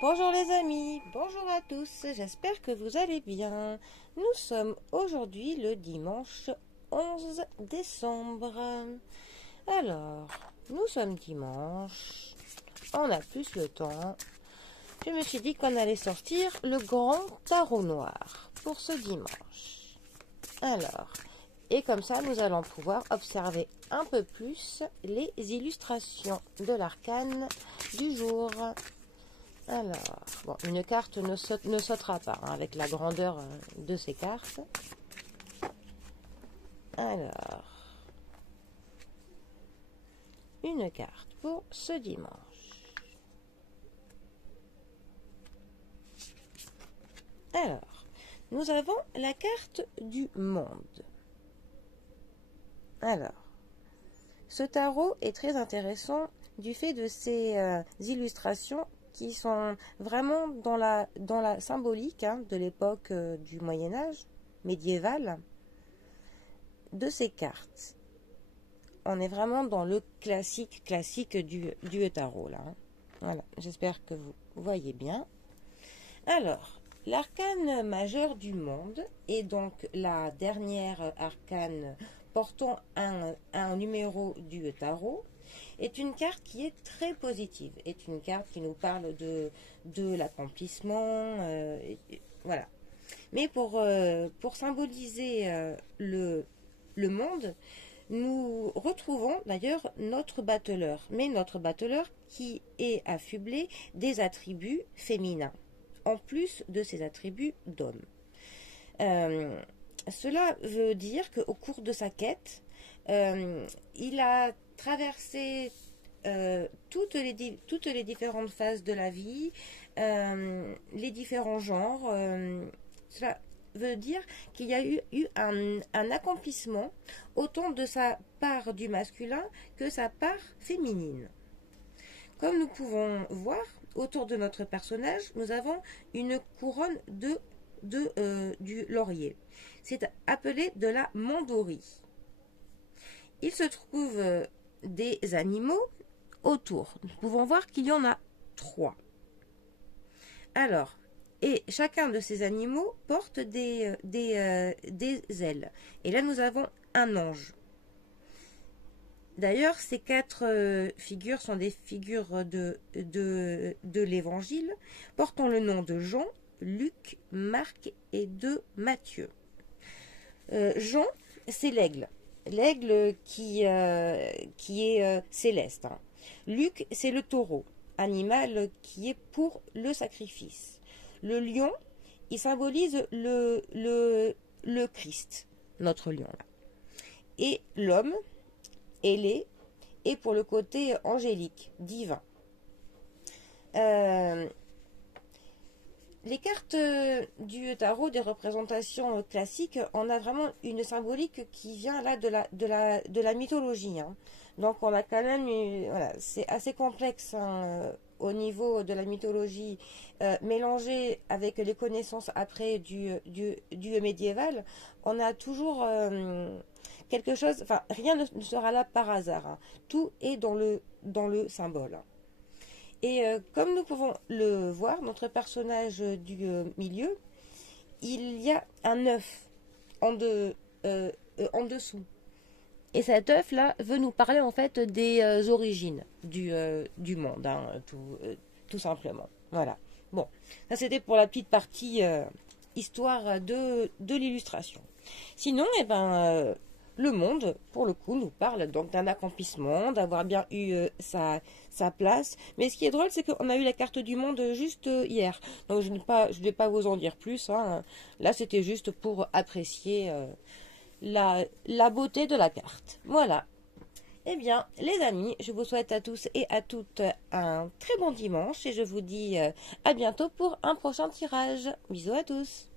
Bonjour les amis, bonjour à tous, j'espère que vous allez bien. Nous sommes aujourd'hui le dimanche 11 décembre. Alors, nous sommes dimanche, on a plus le temps. Je me suis dit qu'on allait sortir le grand tarot noir pour ce dimanche. Alors, et comme ça nous allons pouvoir observer un peu plus les illustrations de l'arcane du jour. Alors, bon, une carte ne sautera pas hein, avec la grandeur de ces cartes. Alors, une carte pour ce dimanche. Alors, nous avons la carte du monde. Alors, ce tarot est très intéressant du fait de ces illustrations qui sont vraiment dans la symbolique hein, de l'époque du Moyen-Âge, médiéval, de ces cartes. On est vraiment dans le classique du tarot, là. Hein. Voilà, j'espère que vous voyez bien. Alors, l'arcane majeur du monde est donc la dernière arcane portant un numéro du tarot, est une carte qui est très positive, est une carte qui nous parle de l'accomplissement, voilà. Mais pour symboliser le monde, nous retrouvons d'ailleurs notre battleur, mais notre battleur qui est affublé des attributs féminins, en plus de ses attributs d'homme. Cela veut dire qu'au cours de sa quête, il a traversé toutes les différentes phases de la vie, les différents genres. Cela veut dire qu'il y a eu un accomplissement autant de sa part du masculin que sa part féminine. Comme nous pouvons voir, autour de notre personnage, nous avons une couronne du laurier. C'est appelé de la mandorie. Il se trouve des animaux autour. Nous pouvons voir qu'il y en a 3. Alors, et chacun de ces animaux porte des ailes. Et là, nous avons un ange. D'ailleurs, ces 4 figures sont des figures de l'évangile, portant le nom de Jean, Luc, Marc et de Matthieu. Jean, c'est l'aigle. L'aigle qui est céleste. Hein. Luc, c'est le taureau, animal qui est pour le sacrifice. Le lion, il symbolise le Christ, notre lion. Là. Et l'homme, ailé, est pour le côté angélique, divin. Les cartes du tarot, des représentations classiques, on a vraiment une symbolique qui vient là de la mythologie. Hein. Donc on a quand même, voilà, c'est assez complexe hein, au niveau de la mythologie, mélangée avec les connaissances après du médiéval. On a toujours quelque chose, enfin rien ne sera là par hasard. Hein. Tout est dans le symbole. Et comme nous pouvons le voir, notre personnage du milieu, il y a un œuf en dessous. Et cet œuf-là veut nous parler en fait des origines du monde, hein, tout simplement. Voilà. Bon, ça c'était pour la petite partie histoire de l'illustration. Sinon, eh ben... le monde, pour le coup, nous parle donc d'un accomplissement, d'avoir bien eu sa place. Mais ce qui est drôle, c'est qu'on a eu la carte du monde juste hier. Donc je ne vais pas vous en dire plus. Hein. Là, c'était juste pour apprécier la beauté de la carte. Voilà. Eh bien, les amis, je vous souhaite à tous et à toutes un très bon dimanche. Et je vous dis à bientôt pour un prochain tirage. Bisous à tous.